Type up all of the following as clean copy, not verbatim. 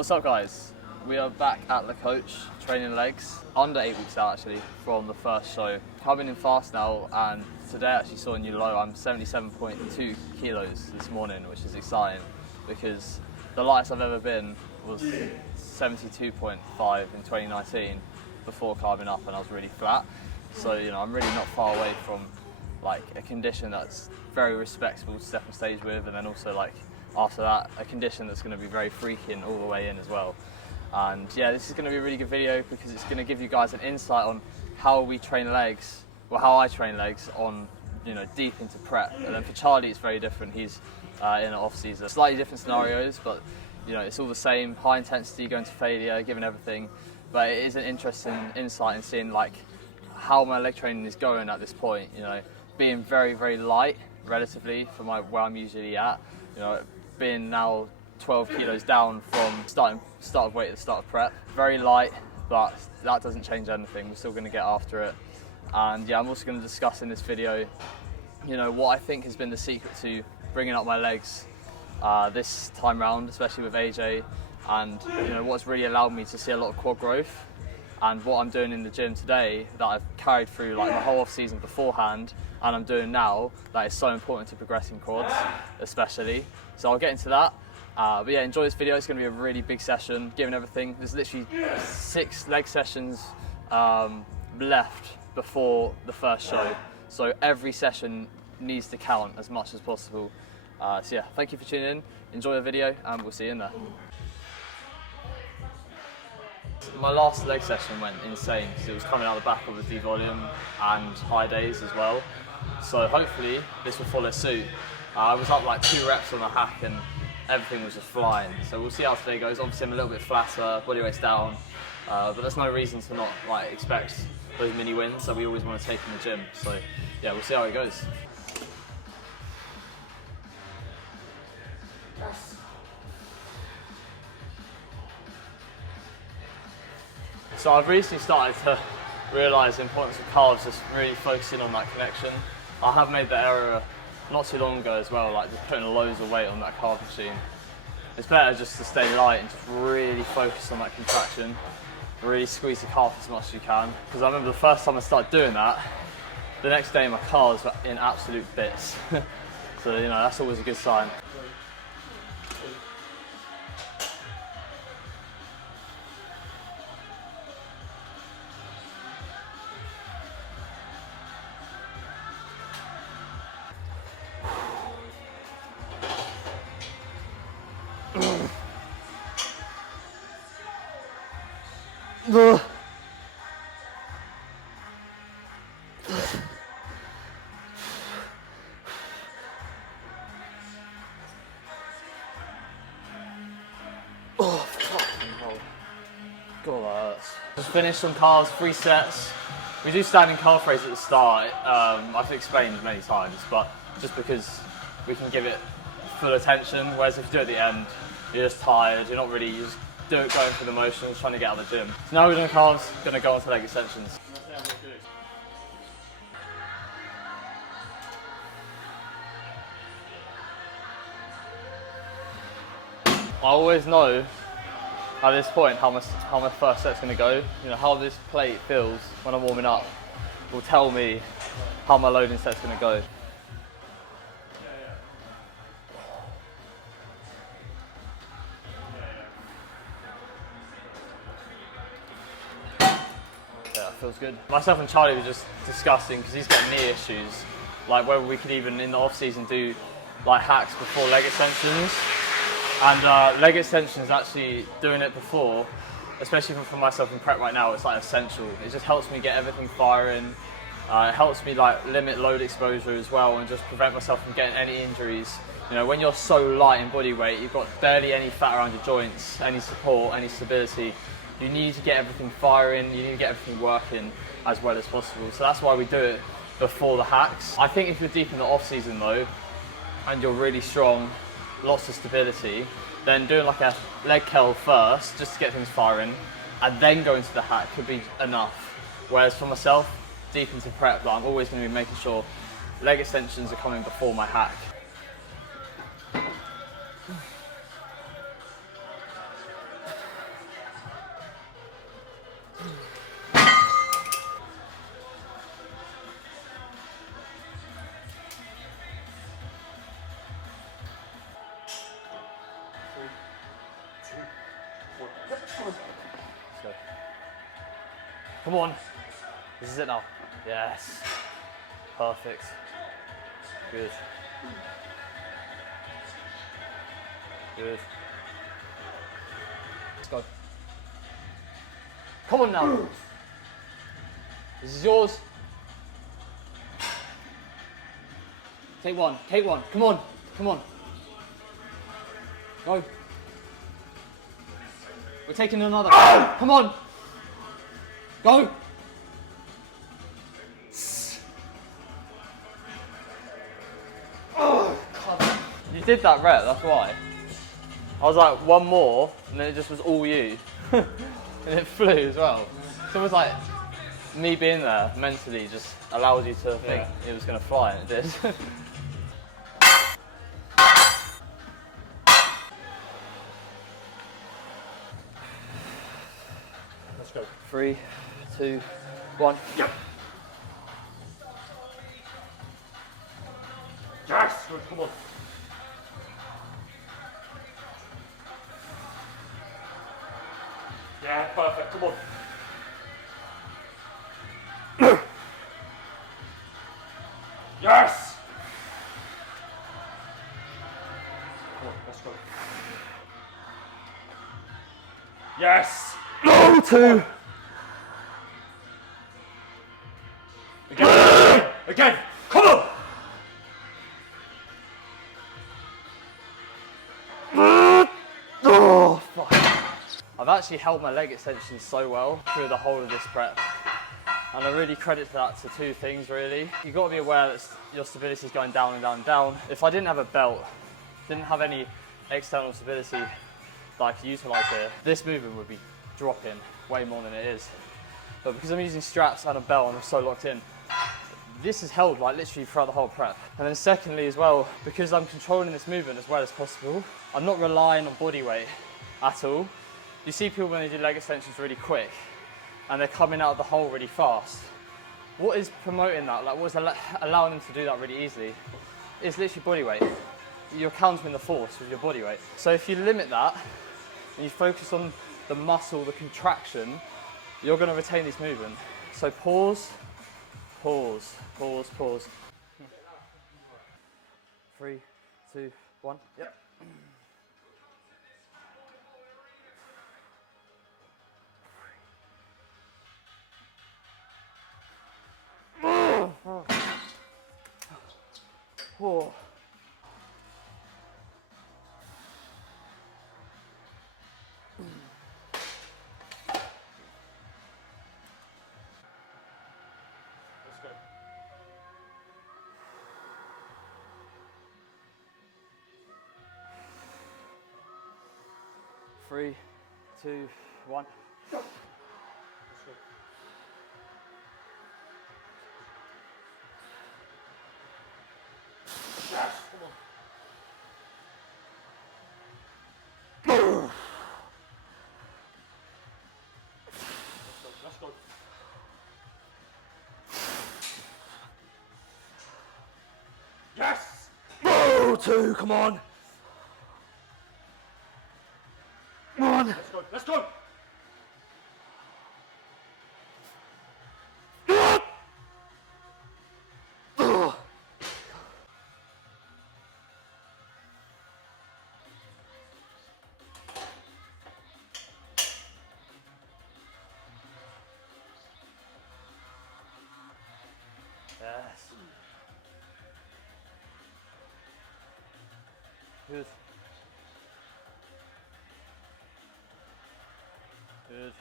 What's up guys? We are back at the coach training legs, under 8 weeks out actually from the first show. Coming in fast now, and today I actually saw a new low. I'm 77.2 kilos this morning, which is exciting because the lightest I've ever been was 72.5 in 2019 before carving up, and I was really flat. So I'm really not far away from like a condition that's very respectable to step on stage with, and then also like after that a condition that's going to be very freaking all the way in as well. And yeah, this is going to be a really good video because it's going to give you guys an insight on how we train legs, well how I train legs on deep into prep. And then for Charlie it's very different. He's in an off season, slightly different scenarios, but it's all the same, high intensity, going to failure, giving everything. But it is an interesting insight in seeing like how my leg training is going at this point, being very, very light relatively for where I'm usually at, being now 12 kilos down from start of weight at the start of prep. Very light, but that doesn't change anything. We're still going to get after it. And yeah, I'm also going to discuss in this video, what I think has been the secret to bringing up my legs this time round, especially with AJ, and what's really allowed me to see a lot of quad growth, and what I'm doing in the gym today that I've carried through like my whole off season beforehand, and I'm doing now, that is so important to progressing quads especially. So I'll get into that. But yeah, enjoy this video. It's going to be a really big session, giving everything. There's literally 6 leg sessions left before the first show, so every session needs to count as much as possible. So yeah, thank you for tuning in, enjoy the video, and we'll see you in there. My last leg session went insane because it was coming out the back of a devolume and high days as well. So hopefully this will follow suit. I was up like 2 reps on the hack and everything was just flying. So we'll see how today goes. Obviously I'm a little bit flatter, body weight's down, but there's no reason to not like expect those mini wins that we always want to take in the gym. So yeah, we'll see how it goes. So I've recently started to realise the importance of calves, just really focusing on that connection. I have made the error not too long ago as well, like just putting loads of weight on that calf machine. It's better just to stay light and just really focus on that contraction, really squeeze the calf as much as you can. Because I remember the first time I started doing that, the next day my calves were in absolute bits. So that's always a good sign. Oh, fucking hell. God, that hurts. Just finished some calves, 3 sets. We do standing calf raise at the start. I've explained many times, but just because we can give it full attention, whereas if you do it at the end, you're just tired, you're not really, you just do it going through the motions, trying to get out of the gym. So now we're doing calves, gonna go on to leg extensions. I always know at this point how my first set's going to go. How this plate feels when I'm warming up will tell me how my loading set's going to go. Yeah, that feels good. Myself and Charlie were just discussing, because he's got knee issues, like whether we could even in the off season do like hacks before leg extensions. And leg extensions, actually doing it before, especially for myself in prep right now, it's like essential. It just helps me get everything firing. It helps me like limit load exposure as well, and just prevent myself from getting any injuries. When you're so light in body weight, you've got barely any fat around your joints, any support, any stability. You need to get everything firing, you need to get everything working as well as possible. So that's why we do it before the hacks. I think if you're deep in the off season though, and you're really strong, lots of stability, then doing like a leg curl first just to get things firing and then go into the hack could be enough. Whereas for myself, deep into prep, I'm always going to be making sure leg extensions are coming before my hack. Let's go. Come on. This is it now. Yes. Perfect. Good. Good. Let's go. Come on now. This is yours. Take one. Take one. Come on. Come on. Go. We're taking another. Come on. Go. Oh, God. You did that rep, that's why. I was like, one more, and then it just was all you. And it flew as well. It's almost like me being there mentally just allowed you to think it was going to fly, and it did. Let's go. 3, 2, 1. Yep. Yes, good, come on. Yeah, perfect, come on. Yes! Come on, let's go. Yes! No, 2. Again! Again! Come on! Oh, fuck. I've actually held my leg extension so well through the whole of this prep. And I really credit that to 2 things really. You've got to be aware that your stability is going down and down and down. If I didn't have a belt, didn't have any external stability that I could utilise here, this movement would be dropping way more than it is. But because I'm using straps and a belt and I'm so locked in, this is held like literally throughout the whole prep. And then secondly as well, because I'm controlling this movement as well as possible, I'm not relying on body weight at all. You see people when they do leg extensions really quick and they're coming out of the hole really fast. What is promoting that? Like what is allowing them to do that really easily? It's literally body weight. You're countering the force with your body weight. So if you limit that and you focus on the muscle, the contraction, you're going to retain this movement. So pause, pause, pause, pause. 3, 2, 1. Yep. Oh. Let's go. 3, 2, 1. Let's go. Yes, come on. Let's go. Yes! Oh, 2, come on. Come on. Let's go. Let's go. Yes. Good. Good.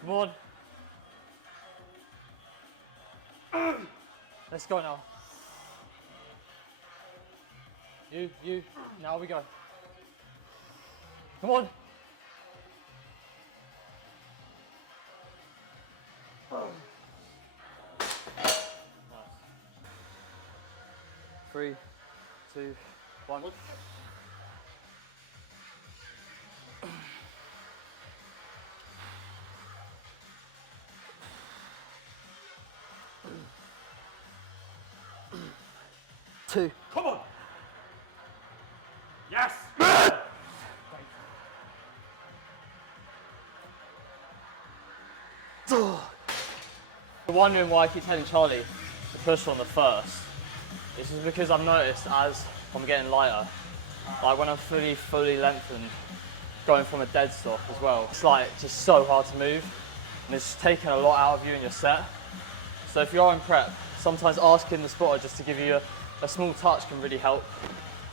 Come on. Let's go now. You. Now we go. Come on. Nice. 3, 2, 1. 2. Come on. Yes. You're wondering why I keep telling Charlie to push on the first. It's just because I've noticed as I'm getting lighter, like when I'm fully lengthened, going from a dead stop as well, it's like just so hard to move and it's taking a lot out of you in your set. So if you're in prep, sometimes asking the spotter just to give you a small touch can really help.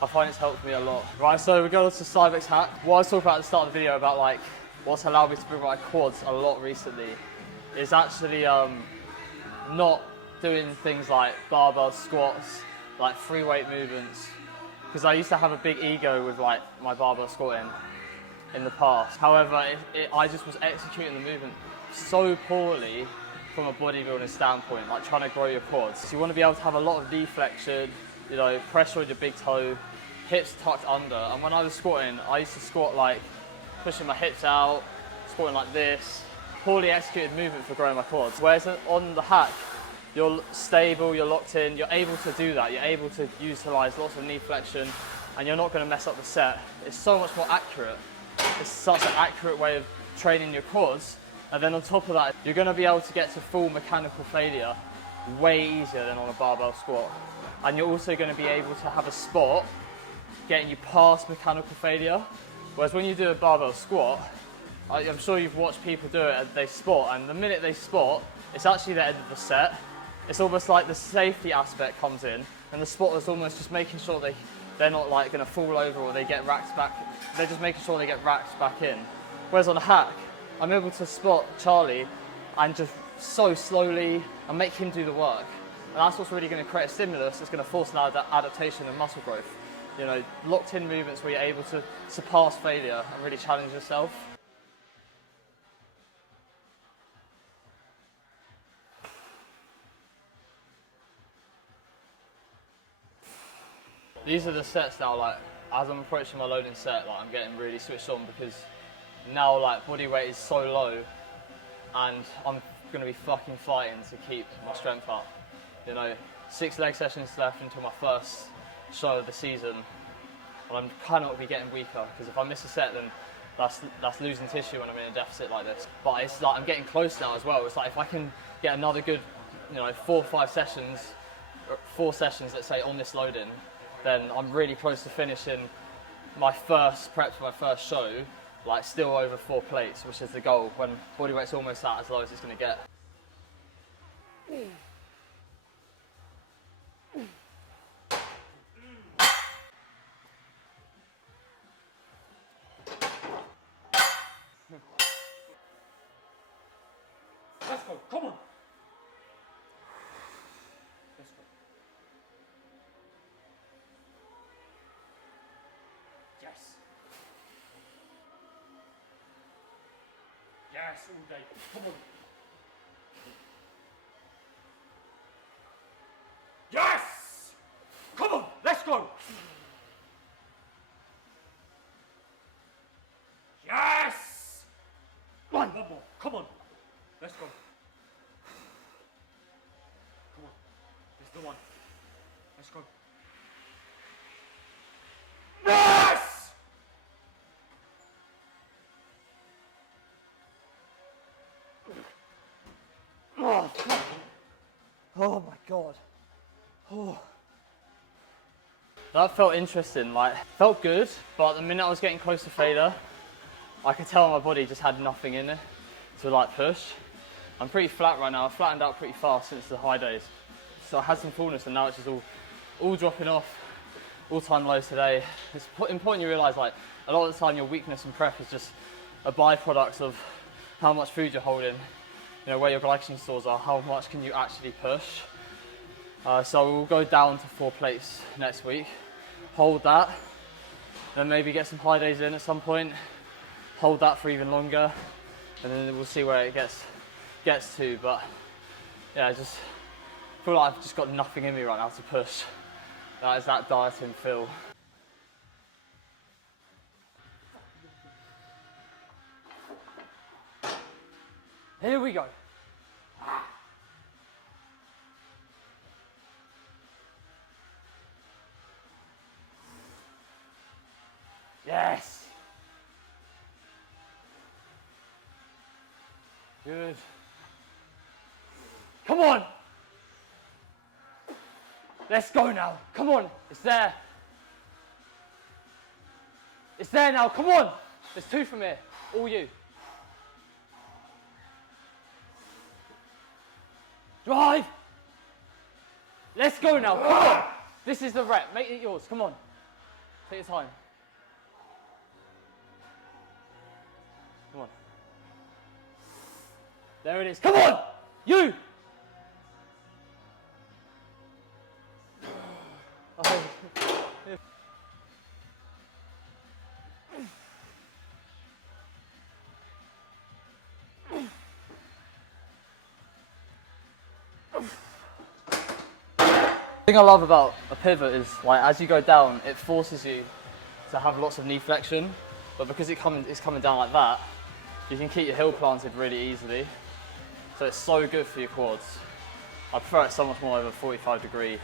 I find it's helped me a lot. Right, so we go on to Cybex hack. What I was talking about at the start of the video about like what's allowed me to bring my quads a lot recently is actually not doing things like barbell squats, like free weight movements, because I used to have a big ego with like my barbell squatting in the past. However, I just was executing the movement so poorly from a bodybuilding standpoint, like trying to grow your quads. So you want to be able to have a lot of deflection, you know, pressure on your big toe, hips tucked under. And when I was squatting, I used to squat like pushing my hips out, squatting like this. Poorly executed movement for growing my quads. Whereas on the hack, you're stable, you're locked in, you're able to do that. You're able to utilize lots of knee flexion and you're not going to mess up the set. It's so much more accurate. It's such an accurate way of training your quads. And then on top of that, you're going to be able to get to full mechanical failure way easier than on a barbell squat. And you're also going to be able to have a spot getting you past mechanical failure. Whereas when you do a barbell squat, I'm sure you've watched people do it and they spot, and the minute they spot, it's actually the end of the set. It's almost like the safety aspect comes in, and the spotter's almost just making sure they're not like going to fall over or they get racked back. They're just making sure they get racked back in. Whereas on a hack, I'm able to spot Charlie and just so slowly and make him do the work. And that's what's really going to create a stimulus. It's going to force an adaptation and muscle growth. You know, locked in movements where you're able to surpass failure and really challenge yourself. These are the sets now, like, as I'm approaching my loading set, like, I'm getting really switched on because now, like, body weight is so low and I'm going to be fucking fighting to keep my strength up. You know, 6 leg sessions left until my first show of the season and I'm kind of be getting weaker because if I miss a set then that's losing tissue when I'm in a deficit like this. But it's like I'm getting close now as well. It's like if I can get another good, you know, 4 or 5 sessions, 4 sessions, let's say, on this loading, then I'm really close to finishing my first prep for my first show, like still over 4 plates, which is the goal when body weight's almost at as low as it's going to get. Let's go. Come on. Let's go. Yes. Yes, all day. Come on. Yes! Come on, let's go. Yes! One more. Come on. Let's go. Come on. This is the one. Let's go. Yes! Oh, God. Oh my God. Oh. That felt interesting, like, felt good, but the minute I was getting close to failure, I could tell my body just had nothing in it to like push. I'm pretty flat right now. I've flattened out pretty fast since the high days. So I had some fullness and now it's just all dropping off. All-time lows today. It's important you realise, like, a lot of the time your weakness in prep is just a byproduct of how much food you're holding, you know, where your glycogen stores are, how much can you actually push. So we'll go down to 4 plates next week, hold that, then maybe get some high days in at some point, hold that for even longer, and then we'll see where it gets to. But yeah, I just feel like I've just got nothing in me right now to push. That is that dieting feel. Here we go. Good. Come on. Let's go now. Come on. It's there. It's there now. Come on. There's 2 from here. All you. Drive. Let's go now. Come on. This is the rep. Make it yours. Come on. Take your time. Come on. There it is. Come on. You. Oh. The thing I love about a pivot is, like, as you go down, it forces you to have lots of knee flexion, but because it's coming down like that, you can keep your heel planted really easily. So it's so good for your quads. I prefer it so much more over 45-degree.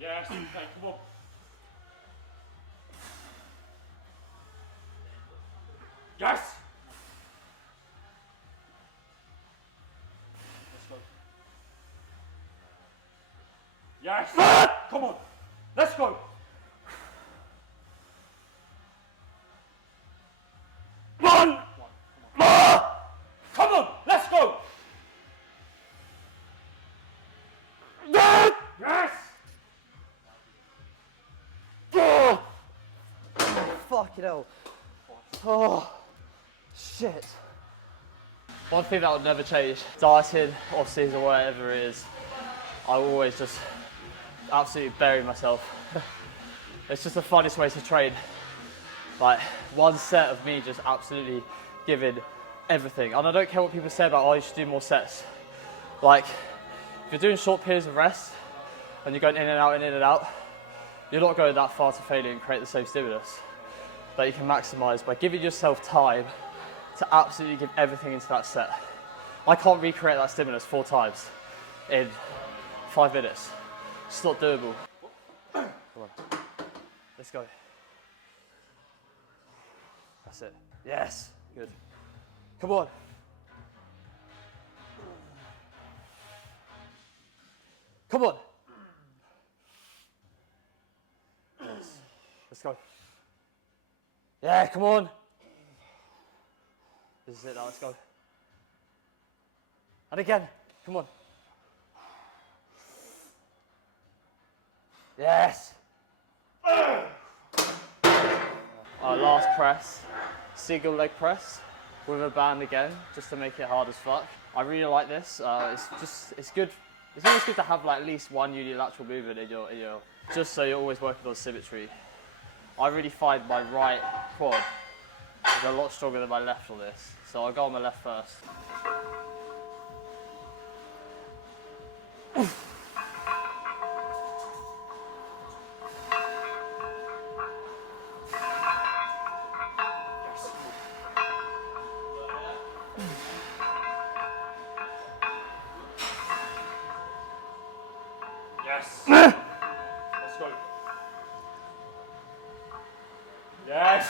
Yes, okay, come on. Yes! Let's go. Yes! Come on! Let's go! One! Come on! Let's go! Yes! Fucking hell. Oh, shit. One thing that would never change, dieting, off-season, whatever it is, I will always just absolutely bury myself. It's just the funniest way to train. Like, one set of me just absolutely giving everything. And I don't care what people say about, oh, you should do more sets. Like, if you're doing short periods of rest and you're going in and out, you're not going that far to failure and create the same stimulus that you can maximize by giving yourself time to absolutely give everything into that set. I can't recreate that stimulus 4 times in 5 minutes. It's not doable. Come on. Let's go. That's it. Yes. Good. Come on. Come on. Yes. Let's go. Yeah, come on. This is it now, let's go. And again, come on. Yes. Our last press, single leg press with a band again, just to make it hard as fuck. I really like this. It's good. It's always good to have like at least one unilateral movement in your, just so you're always working on symmetry. I really find my right quad is a lot stronger than my left on this, so I'll go on my left first. Yes! Let's go. Yes!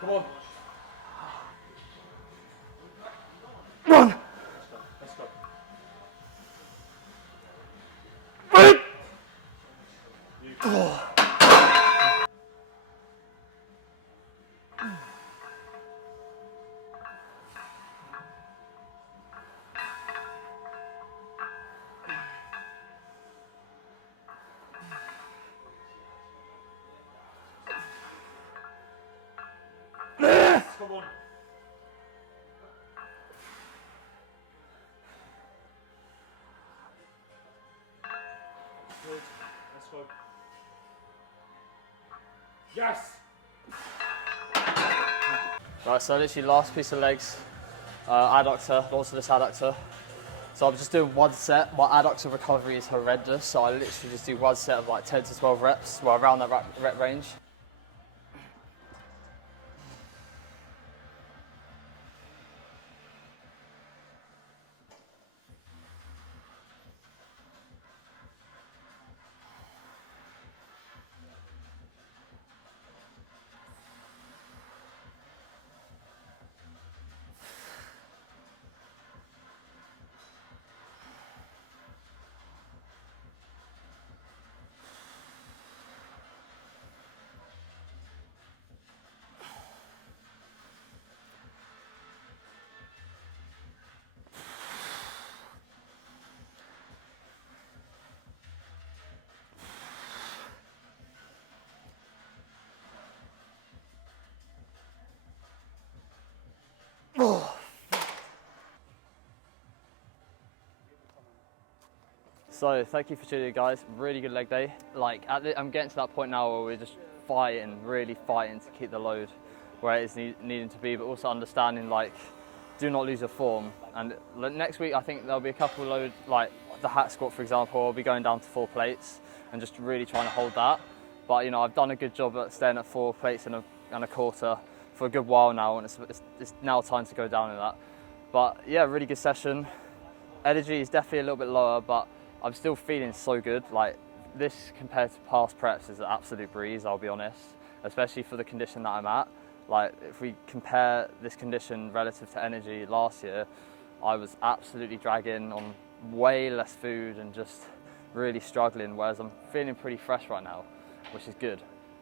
Come on. Run. Let's go. Come on. Good. Let's go. Yes! Right, so literally last piece of legs, adductor, lordosis adductor. So I'm just doing one set. My adductor recovery is horrendous, so I literally just do one set of like 10 to 12 reps, well around that rep range. So thank you for tuning in, guys. Really good leg day. Like I'm getting to that point now where we're just fighting, really fighting to keep the load where it is needing to be, but also understanding like do not lose your form. And next week I think there'll be a couple of load, like the hack squat for example, I'll be going down to 4 plates and just really trying to hold that. But you know, I've done a good job at staying at 4 plates and a quarter for a good while now, and it's now time to go down in that. But yeah, really good session. Energy is definitely a little bit lower, but I'm still feeling so good. Like this compared to past preps is an absolute breeze, I'll be honest, especially for the condition that I'm at. Like if we compare this condition relative to energy last year, I was absolutely dragging on way less food and just really struggling, whereas I'm feeling pretty fresh right now, which is good.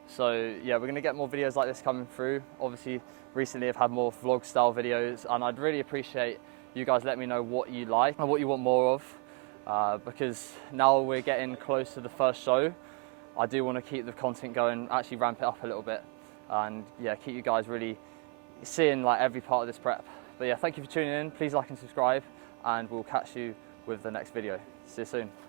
So yeah, we're gonna get more videos like this coming through. Obviously, recently I've had more vlog style videos, and I'd really appreciate you guys let me know what you like and what you want more of, because now we're getting close to the first show. I do want to keep the content going, actually ramp it up a little bit, and yeah, keep you guys really seeing like every part of this prep. But yeah, thank you for tuning in. Please like and subscribe, and we'll catch you with the next video. See you soon.